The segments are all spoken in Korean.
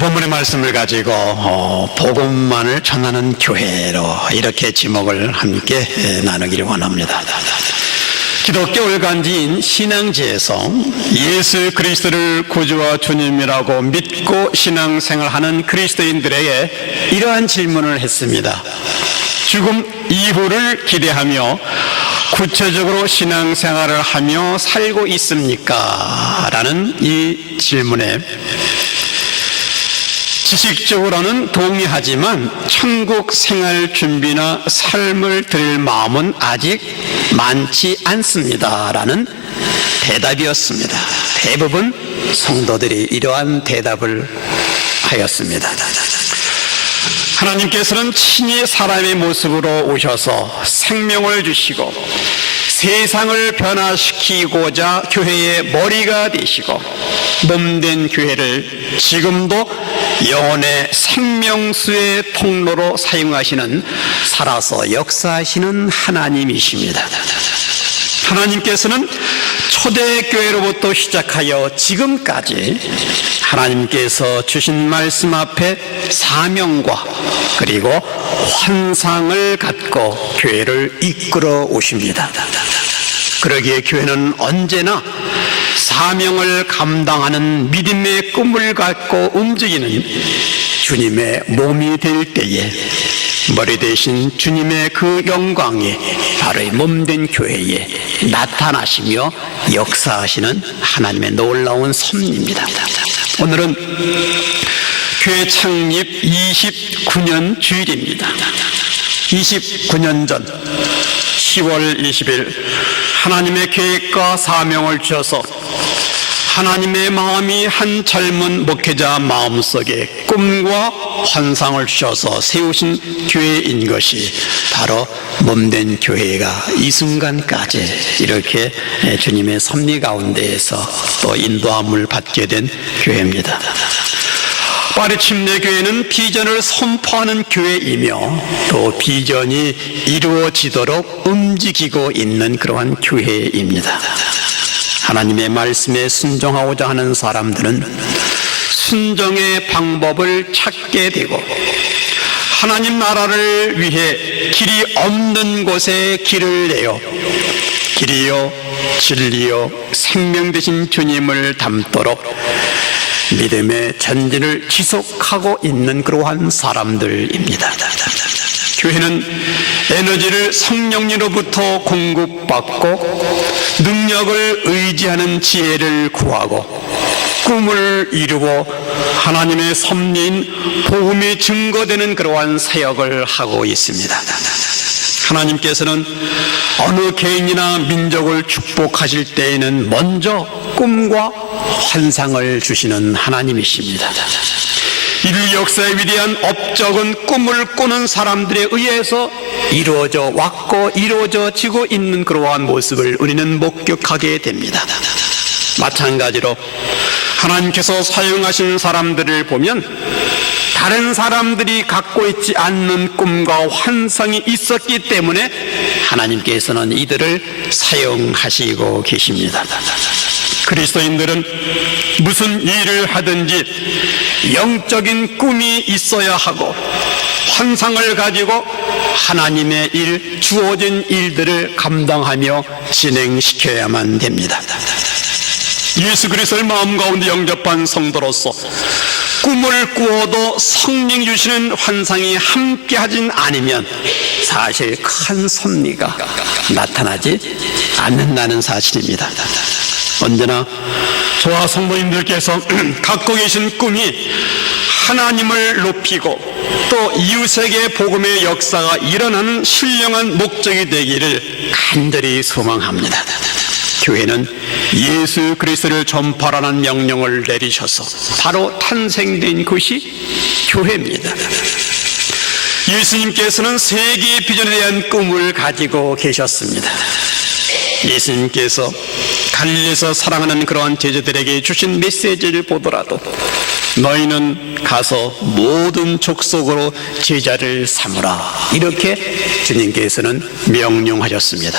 본문의 말씀을 가지고 복음만을 전하는 교회로 이렇게 지목을 함께 나누기를 원합니다. 기독교 일간지인 신앙지에서 예수 그리스도를 구주와 주님이라고 믿고 신앙생활하는 그리스도인들에게 이러한 질문을 했습니다. 죽음 이후를 기대하며 구체적으로 신앙생활을 하며 살고 있습니까? 라는 이 질문에 지식적으로는 동의하지만 천국 생활 준비나 삶을 드릴 마음은 아직 많지 않습니다. 라는 대답이었습니다. 대부분 성도들이 이러한 대답을 하였습니다. 하나님께서는 친히 사람의 모습으로 오셔서 생명을 주시고 세상을 변화시키고자 교회의 머리가 되시고 몸된 교회를 지금도 영혼의 생명수의 통로로 사용하시는 살아서 역사하시는 하나님이십니다. 하나님께서는 초대교회로부터 시작하여 지금까지 하나님께서 주신 말씀 앞에 사명과 그리고 환상을 갖고 교회를 이끌어 오십니다. 그러기에 교회는 언제나 사명을 감당하는 믿음의 꿈을 갖고 움직이는 주님의 몸이 될 때에 머리 대신 주님의 그 영광이 바로 이 몸된 교회에 나타나시며 역사하시는 하나님의 놀라운 섭리입니다. 오늘은 교회 창립 29년 주일입니다. 29년 전 10월 20일 하나님의 계획과 사명을 주셔서 하나님의 마음이 한 젊은 목회자 마음속에 꿈과 환상을 주셔서 세우신 교회인 것이 바로 몸된 교회가 이 순간까지 이렇게 주님의 섭리 가운데에서 또 인도함을 받게 된 교회입니다. 파리 침례교회는 비전을 선포하는 교회이며 또 비전이 이루어지도록 움직이고 있는 그러한 교회입니다. 하나님의 말씀에 순종하고자 하는 사람들은 순종의 방법을 찾게 되고 하나님 나라를 위해 길이 없는 곳에 길을 내어 길이요 진리요 생명 되신 주님을 닮도록 믿음의 전진을 지속하고 있는 그러한 사람들입니다. 교회는 에너지를 성령님으로부터 공급받고 능력을 의지하는 지혜를 구하고 꿈을 이루고 하나님의 섭리인 복음이 증거되는 그러한 사역을 하고 있습니다. 하나님께서는 어느 개인이나 민족을 축복하실 때에는 먼저 꿈과 환상을 주시는 하나님이십니다. 인류 역사의 위대한 업적은 꿈을 꾸는 사람들에 의해서 이루어져 왔고 이루어지고 있는 그러한 모습을 우리는 목격하게 됩니다. 마찬가지로 하나님께서 사용하신 사람들을 보면 다른 사람들이 갖고 있지 않는 꿈과 환상이 있었기 때문에 하나님께서는 이들을 사용하시고 계십니다. 그리스도인들은 무슨 일을 하든지 영적인 꿈이 있어야 하고 환상을 가지고 하나님의 일, 주어진 일들을 감당하며 진행시켜야만 됩니다. 예수 그리스도를 마음 가운데 영접한 성도로서 꿈을 꾸어도 성령 주시는 환상이 함께 하진 않으면 사실 큰 섭리가 나타나지 않는다는 사실입니다. 언제나 저와 성도님들께서 갖고 계신 꿈이 하나님을 높이고 또 이웃에게 복음의 역사가 일어나는 신령한 목적이 되기를 간절히 소망합니다. 교회는 예수 그리스도를 전파하라는 명령을 내리셔서 바로 탄생된 곳이 교회입니다. 예수님께서는 세계의 비전에 대한 꿈을 가지고 계셨습니다. 예수님께서 갈릴리에서 사랑하는 그러한 제자들에게 주신 메시지를 보더라도 너희는 가서 모든 족속으로 제자를 삼으라 이렇게 주님께서는 명령하셨습니다.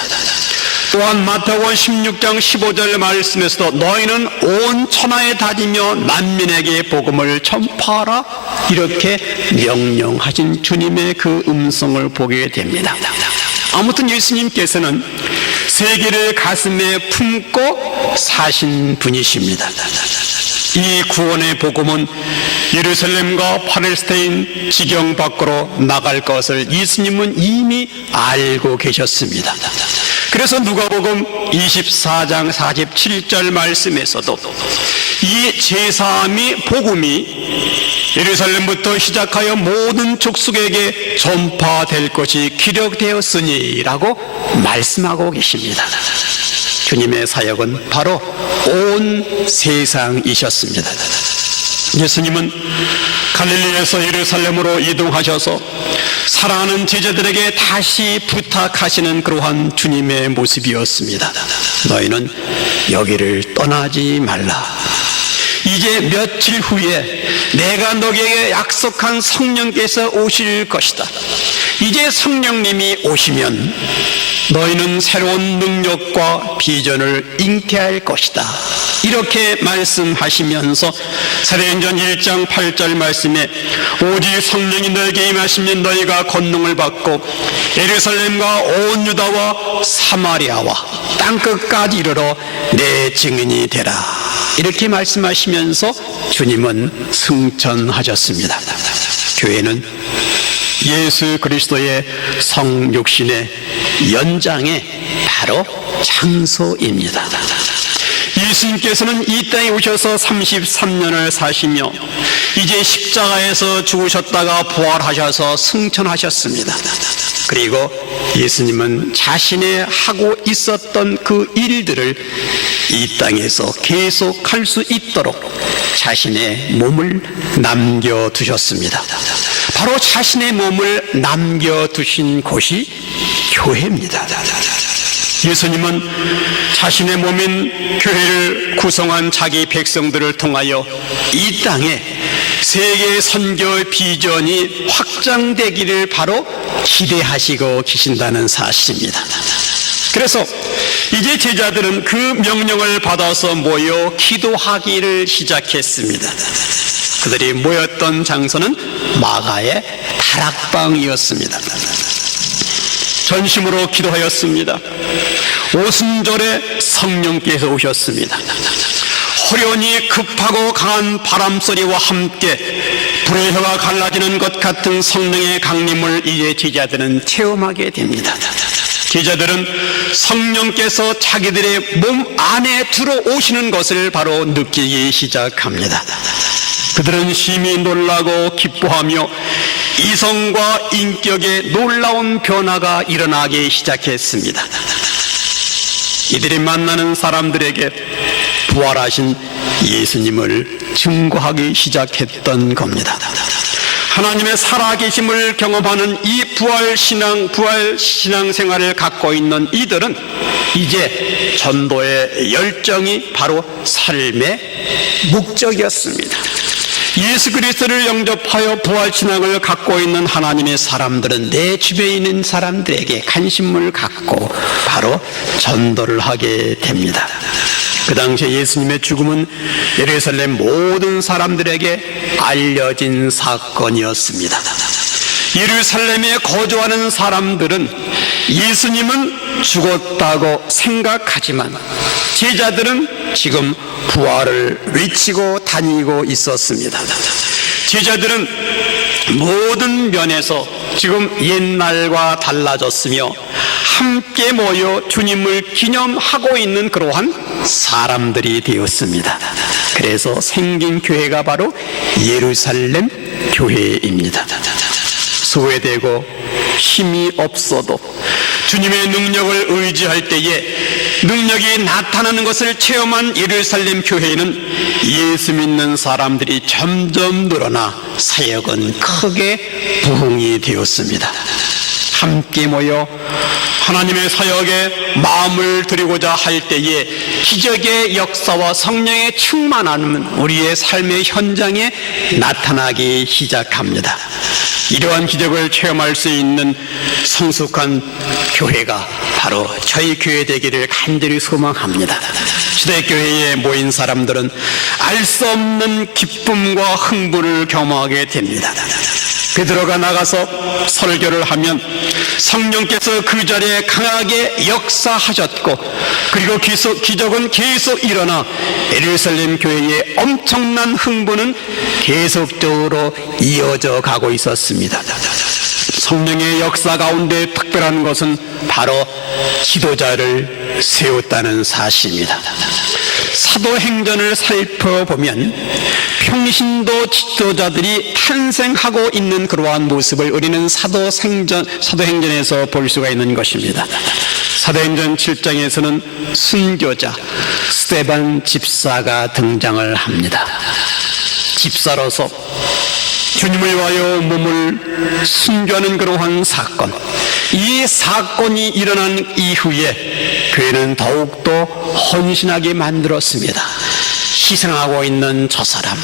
또한 마태복음 16장 15절 말씀에서도 너희는 온 천하에 다니며 만민에게 복음을 전파하라 이렇게 명령하신 주님의 그 음성을 보게 됩니다. 아무튼 예수님께서는 세계를 가슴에 품고 사신 분이십니다. 이 구원의 복음은 예루살렘과 팔레스타인 지경 밖으로 나갈 것을 예수님은 이미 알고 계셨습니다. 그래서 누가복음 24장 47절 말씀에서도 이 제사함이 복음이 예루살렘부터 시작하여 모든 족속에게 전파될 것이 기록되었으니라고 말씀하고 계십니다. 주님의 사역은 바로 온 세상이셨습니다. 예수님은 갈릴리에서 예루살렘으로 이동하셔서 사랑하는 제자들에게 다시 부탁하시는 그러한 주님의 모습이었습니다. 너희는 여기를 떠나지 말라. 이제 며칠 후에 내가 너에게 약속한 성령께서 오실 것이다. 이제 성령님이 오시면 너희는 새로운 능력과 비전을 잉태할 것이다. 이렇게 말씀하시면서 사도행전 1장 8절 말씀에 오직 성령이 너에게 임하시면 너희가 권능을 받고 예루살렘과 온 유다와 사마리아와 땅끝까지 이르러 내 증인이 되라. 이렇게 말씀하시면서 주님은 승천하셨습니다. 교회는 예수 그리스도의 성육신의 연장의 바로 장소입니다. 예수님께서는 이 땅에 오셔서 33년을 사시며 이제 십자가에서 죽으셨다가 부활하셔서 승천하셨습니다. 그리고 예수님은 자신의 하고 있었던 그 일들을 이 땅에서 계속할 수 있도록 자신의 몸을 남겨두셨습니다. 바로 자신의 몸을 남겨두신 곳이 교회입니다. 예수님은 자신의 몸인 교회를 구성한 자기 백성들을 통하여 이 땅에 세계 선교 비전이 확장되기를 바로 기대하시고 계신다는 사실입니다. 그래서 이제 제자들은 그 명령을 받아서 모여 기도하기를 시작했습니다. 그들이 모였던 장소는 마가의 다락방이었습니다. 전심으로 기도하였습니다. 오순절에 성령께서 오셨습니다. 호련히 급하고 강한 바람소리와 함께 불의 혀가 갈라지는 것 같은 성령의 강림을 이제 제자들은 체험하게 됩니다. 제자들은 성령께서 자기들의 몸 안에 들어오시는 것을 바로 느끼기 시작합니다. 그들은 심히 놀라고 기뻐하며 이성과 인격에 놀라운 변화가 일어나기 시작했습니다. 이들이 만나는 사람들에게 부활하신 예수님을 증거하기 시작했던 겁니다. 하나님의 살아계심을 경험하는 이 부활 신앙 생활을 갖고 있는 이들은 이제 전도의 열정이 바로 삶의 목적이었습니다. 예수 그리스도를 영접하여 부활 신앙을 갖고 있는 하나님의 사람들은 내 주변에 있는 사람들에게 관심을 갖고 바로 전도를 하게 됩니다. 그 당시에 예수님의 죽음은 예루살렘 모든 사람들에게 알려진 사건이었습니다. 예루살렘에 거주하는 사람들은 예수님은 죽었다고 생각하지만 제자들은 지금 부활을 외치고 다니고 있었습니다. 제자들은 모든 면에서 지금 옛날과 달라졌으며 함께 모여 주님을 기념하고 있는 그러한 사람들이 되었습니다. 그래서 생긴 교회가 바로 예루살렘 교회입니다. 소외되고 힘이 없어도 주님의 능력을 의지할 때에 능력이 나타나는 것을 체험한 예루살렘 교회에는 예수 믿는 사람들이 점점 늘어나 사역은 크게 부흥이 되었습니다. 함께 모여 하나님의 사역에 마음을 드리고자 할 때에 기적의 역사와 성령의 충만함은 우리의 삶의 현장에 나타나기 시작합니다. 이러한 기적을 체험할 수 있는 성숙한 교회가 바로 저희 교회 되기를 간절히 소망합니다. 시대교회에 모인 사람들은 알 수 없는 기쁨과 흥분을 겸하게 됩니다. 베드로가 나가서 설교를 하면 성령께서 그 자리에 강하게 역사하셨고, 그리고 기적은 계속 일어나 예루살렘 교회의 엄청난 흥분은 계속적으로 이어져 가고 있었습니다. 성령의 역사 가운데 특별한 것은 바로 지도자를 세웠다는 사실입니다. 사도행전을 살펴보면 평신도 지도자들이 탄생하고 있는 그러한 모습을 우리는 사도행전에서 볼 수가 있는 것입니다. 사도행전 7장에서는 순교자 스데반 집사가 등장을 합니다. 집사로서 주님을 위하여 몸을 순교하는 그러한 사건, 이 사건이 일어난 이후에 교회는 더욱더 헌신하게 만들었습니다. 희생하고 있는 저 사람,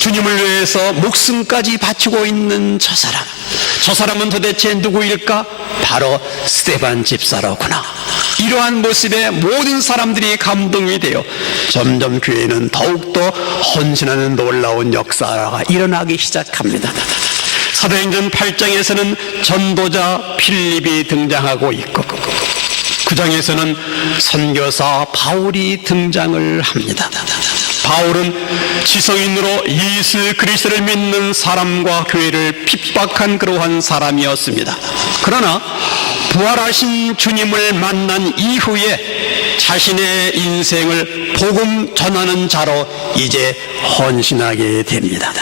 주님을 위해서 목숨까지 바치고 있는 저 사람은 도대체 누구일까? 바로 스데반 집사로구나. 이러한 모습에 모든 사람들이 감동이 되어 점점 교회는 더욱더 헌신하는 놀라운 역사가 일어나기 시작합니다. 사도행전 8장에서는 전도자 필립이 등장하고 있고, 9장에서는 선교사 바울이 등장을 합니다. 바울은 지성인으로 예수 그리스도를 믿는 사람과 교회를 핍박한 그러한 사람이었습니다. 그러나 부활하신 주님을 만난 이후에 자신의 인생을 복음 전하는 자로 이제 헌신하게 됩니다.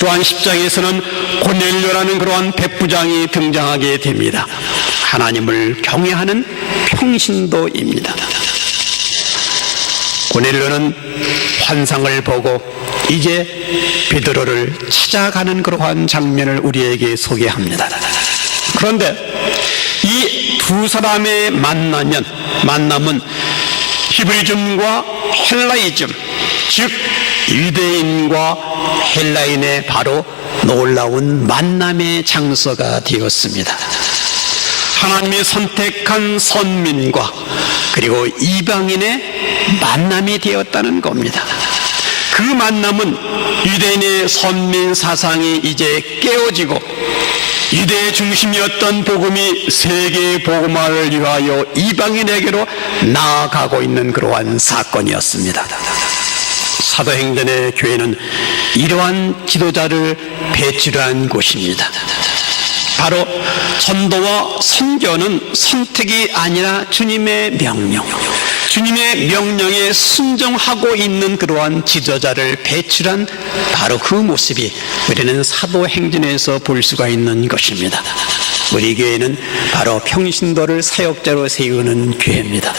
또한 10장에서는 고넬료라는 그러한 백부장이 등장하게 됩니다. 하나님을 경외하는 평신도입니다. 고넬료는 환상을 보고 이제 베드로를 찾아가는 그러한 장면을 우리에게 소개합니다. 그런데 이 두 사람의 만남은 히브리즘과 헬라이즘, 즉 유대인과 헬라인의 바로 놀라운 만남의 장소가 되었습니다. 하나님이 선택한 선민과 그리고 이방인의 만남이 되었다는 겁니다. 그 만남은 유대인의 선민 사상이 이제 깨어지고 유대 중심이었던 복음이 세계 복음화를 위하여 이방인에게로 나아가고 있는 그러한 사건이었습니다. 사도행전의 교회는 이러한 지도자를 배출한 곳입니다. 바로 전도와 선교는 선택이 아니라 주님의 명령, 주님의 명령에 순종하고 있는 그러한 지도자를 배출한 바로 그 모습이 우리는 사도행전에서 볼 수가 있는 것입니다. 우리 교회는 바로 평신도를 사역자로 세우는 교회입니다.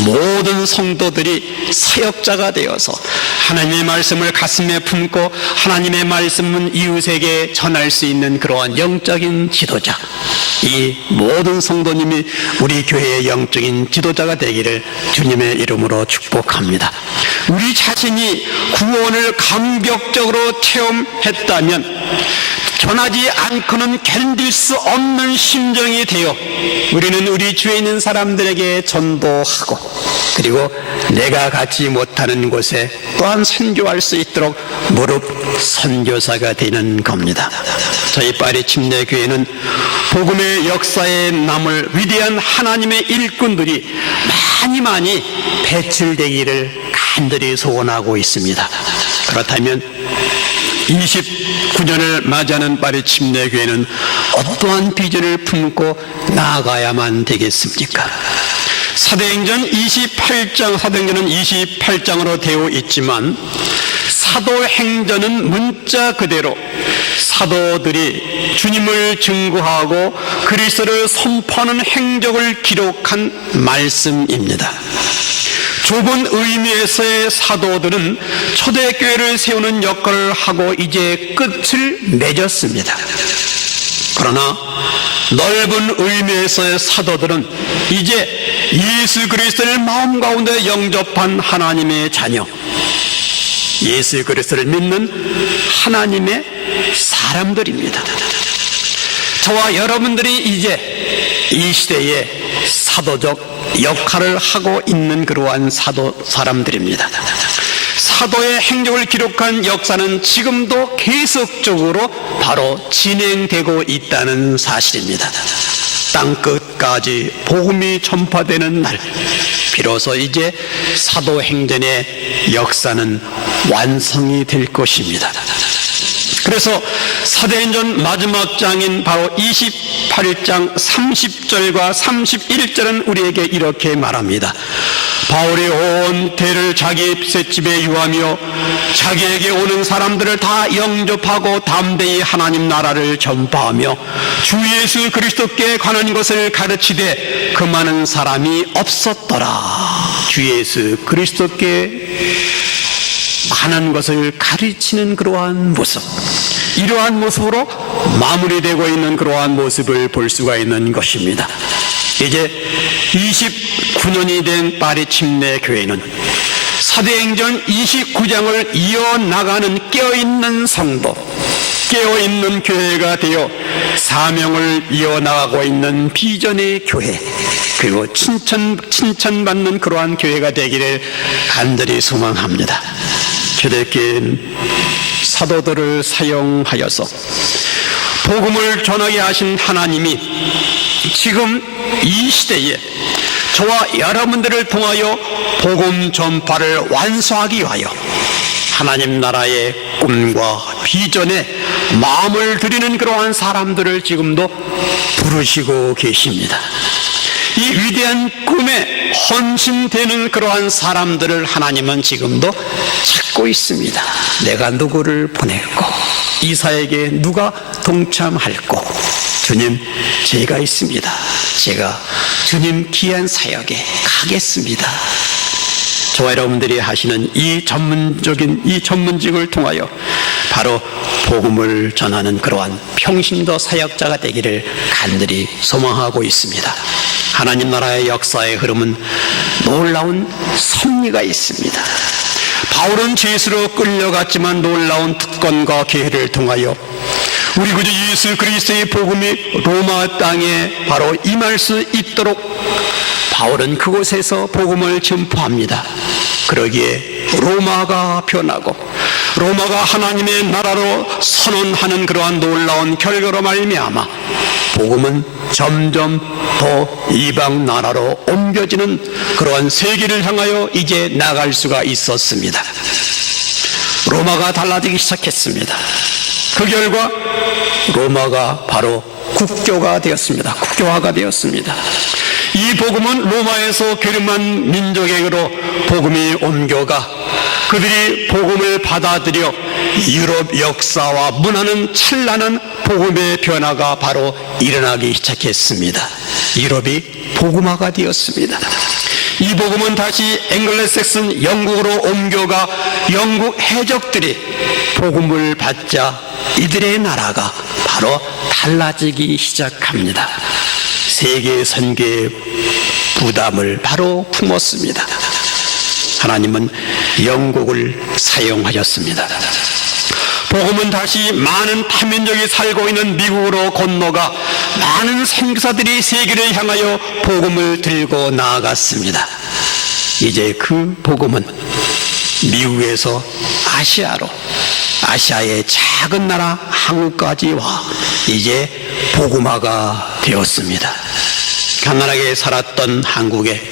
모든 성도들이 사역자가 되어서 하나님의 말씀을 가슴에 품고 하나님의 말씀은 이웃에게 전할 수 있는 그러한 영적인 지도자, 이 모든 성도님이 우리 교회의 영적인 지도자가 되기를 주님의 이름으로 축복합니다. 우리 자신이 구원을 감격적으로 체험했다면 전하지 않고는 견딜 수 없는 심정이 되어 우리는 우리 주위에 있는 사람들에게 전도하고, 그리고 내가 가지 못하는 곳에 또한 선교할 수 있도록 무릎 선교사가 되는 겁니다. 저희 파리 침례교회는 복음의 역사에 남을 위대한 하나님의 일꾼들이 많이 배출되기를 간절히 소원하고 있습니다. 그렇다면 29년을 맞이하는 파리 침례교회는 어떠한 비전을 품고 나아가야만 되겠습니까? 사도행전은 28장으로 되어 있지만 사도행전은 문자 그대로 사도들이 주님을 증거하고 그리스도를 선포하는 행적을 기록한 말씀입니다. 좁은 의미에서의 사도들은 초대교회를 세우는 역할을 하고 이제 끝을 맺었습니다. 그러나 넓은 의미에서의 사도들은 이제 예수 그리스도를 마음 가운데 영접한 하나님의 자녀, 예수 그리스도를 믿는 하나님의 사람들입니다. 저와 여러분들이 이제 이 시대에 사도적 역할을 하고 있는 그러한 사도 사람들입니다. 사도의 행적을 기록한 역사는 지금도 계속적으로 바로 진행되고 있다는 사실입니다. 땅끝까지 복음이 전파되는 날, 비로소 이제 사도행전의 역사는 완성이 될 것입니다. 그래서 사도행전 마지막 장인 바로 28장 30절과 31절은 우리에게 이렇게 말합니다. 바울이 온 대를 자기 셋집에 유하며 자기에게 오는 사람들을 다 영접하고 담대히 하나님 나라를 전파하며 주 예수 그리스도께 관한 것을 가르치되 그 많은 사람이 없었더라. 주 예수 그리스도께 관한 것을 가르치는 그러한 모습, 이러한 모습으로 마무리되고 있는 그러한 모습을 볼 수가 있는 것입니다. 이제 29년이 된 파리 침례 교회는 사도행전 29장을 이어나가는 깨어있는 성도, 깨어있는 교회가 되어 사명을 이어나가고 있는 비전의 교회, 그리고 칭찬받는 그러한 교회가 되기를 간절히 소망합니다. 초대교회는 사도들을 사용하여서 복음을 전하게 하신 하나님이 지금 이 시대에 저와 여러분들을 통하여 복음 전파를 완수하기 위하여 하나님 나라의 꿈과 비전에 마음을 들이는 그러한 사람들을 지금도 부르시고 계십니다. 이 위대한 꿈에 헌신되는 그러한 사람들을 하나님은 지금도 찾고 있습니다. 내가 누구를 보낼고 이사에게 누가 동참할고, 주님 제가 있습니다. 제가 주님 귀한 사역에 가겠습니다. 저와 여러분들이 하시는 이 전문직을 통하여 바로 복음을 전하는 그러한 평신도 사역자가 되기를 간절히 소망하고 있습니다. 하나님 나라의 역사의 흐름은 놀라운 섭리가 있습니다. 바울은 죄수로 끌려갔지만 놀라운 특권과 기회를 통하여 우리 구주 예수 그리스도의 복음이 로마 땅에 바로 임할 수 있도록 바울은 그곳에서 복음을 전파합니다. 그러기에 로마가 변하고 로마가 하나님의 나라로 선언하는 그러한 놀라운 결과로 말미암아 복음은 점점 더 이방 나라로 옮겨지는 그러한 세계를 향하여 이제 나갈 수가 있었습니다. 로마가 달라지기 시작했습니다. 그 결과 로마가 바로 국교가 되었습니다. 국교화가 되었습니다. 이 복음은 로마에서 괴림한 민족에게로 복음이 옮겨가 그들이 복음을 받아들여 유럽 역사와 문화는 찬란한 복음의 변화가 바로 일어나기 시작했습니다. 유럽이 복음화가 되었습니다. 이 복음은 다시 앵글로색슨 영국으로 옮겨가 영국 해적들이 복음을 받자 이들의 나라가 바로 달라지기 시작합니다. 세계 선교의 부담을 바로 품었습니다. 하나님은 영국을 사용하셨습니다. 복음은 다시 많은 타민족이 살고 있는 미국으로 건너가 많은 선교사들이 세계를 향하여 복음을 들고 나아갔습니다. 이제 그 복음은 미국에서 아시아로, 아시아의 작은 나라 한국까지 와 이제 복음화가 되었습니다. 가난하게 살았던 한국에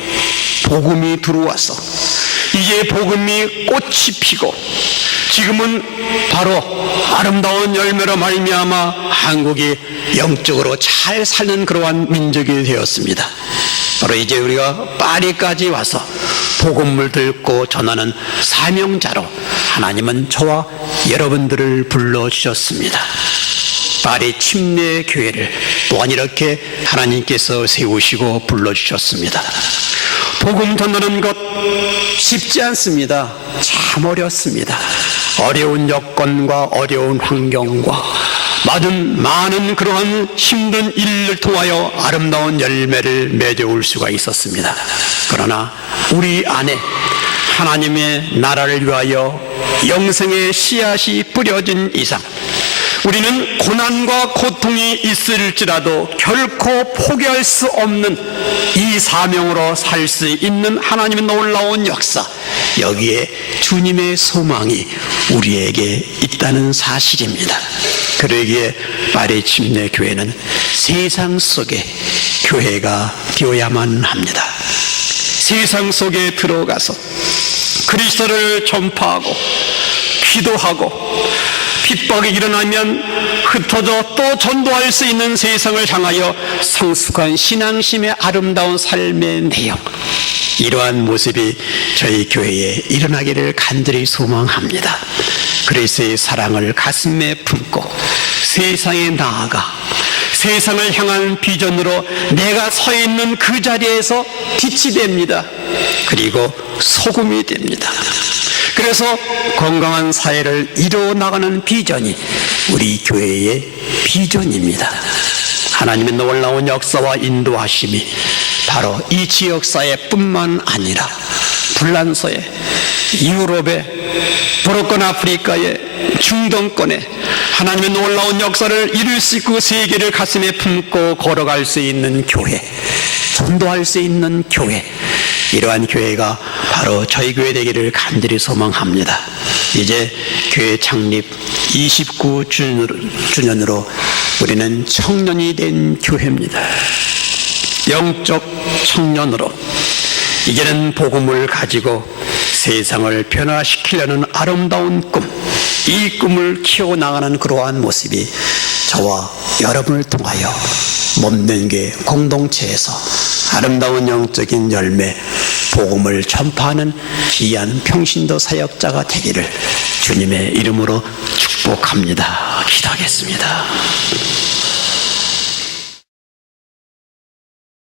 복음이 들어와서 이제 복음이 꽃이 피고 지금은 바로 아름다운 열매로 말미암아 한국이 영적으로 잘 사는 그러한 민족이 되었습니다. 바로 이제 우리가 파리까지 와서 복음을 들고 전하는 사명자로 하나님은 저와 여러분들을 불러주셨습니다. 파리 침례 교회를 또한 이렇게 하나님께서 세우시고 불러주셨습니다. 복음 전하는 것 쉽지 않습니다. 참 어렵습니다. 어려운 여건과 어려운 환경과 많은 그러한 힘든 일을 통하여 아름다운 열매를 맺어올 수가 있었습니다. 그러나 우리 안에 하나님의 나라를 위하여 영생의 씨앗이 뿌려진 이상 우리는 고난과 고통이 있을지라도 결코 포기할 수 없는 이 사명으로 살 수 있는 하나님의 놀라운 역사, 여기에 주님의 소망이 우리에게 있다는 사실입니다. 그러기에 마리침내 교회는 세상 속에 교회가 되어야만 합니다. 세상 속에 들어가서 그리스도를 전파하고 기도하고 핍박이 일어나면 흩어져 또 전도할 수 있는 세상을 향하여 성숙한 신앙심의 아름다운 삶의 내용, 이러한 모습이 저희 교회에 일어나기를 간절히 소망합니다. 그리스도의 사랑을 가슴에 품고 세상에 나아가 세상을 향한 비전으로 내가 서 있는 그 자리에서 빛이 됩니다. 그리고 소금이 됩니다. 그래서 건강한 사회를 이루어 나가는 비전이 우리 교회의 비전입니다. 하나님의 놀라운 역사와 인도하심이 바로 이 지역사회 뿐만 아니라 불란서에, 유럽에, 브로큰 아프리카에, 중동권에 하나님의 놀라운 역사를 이룰 수 있고 세계를 가슴에 품고 걸어갈 수 있는 교회, 전도할 수 있는 교회, 이러한 교회가 바로 저희 교회 되기를 간절히 소망합니다. 이제 교회 창립 29주년으로 우리는 청년이 된 교회입니다. 영적 청년으로 이제는 복음을 가지고 세상을 변화시키려는 아름다운 꿈, 이 꿈을 키워나가는 그러한 모습이 저와 여러분을 통하여 몸된교회 공동체에서 아름다운 영적인 열매, 복음을 전파하는 귀한 평신도 사역자가 되기를 주님의 이름으로 축복합니다. 기도하겠습니다.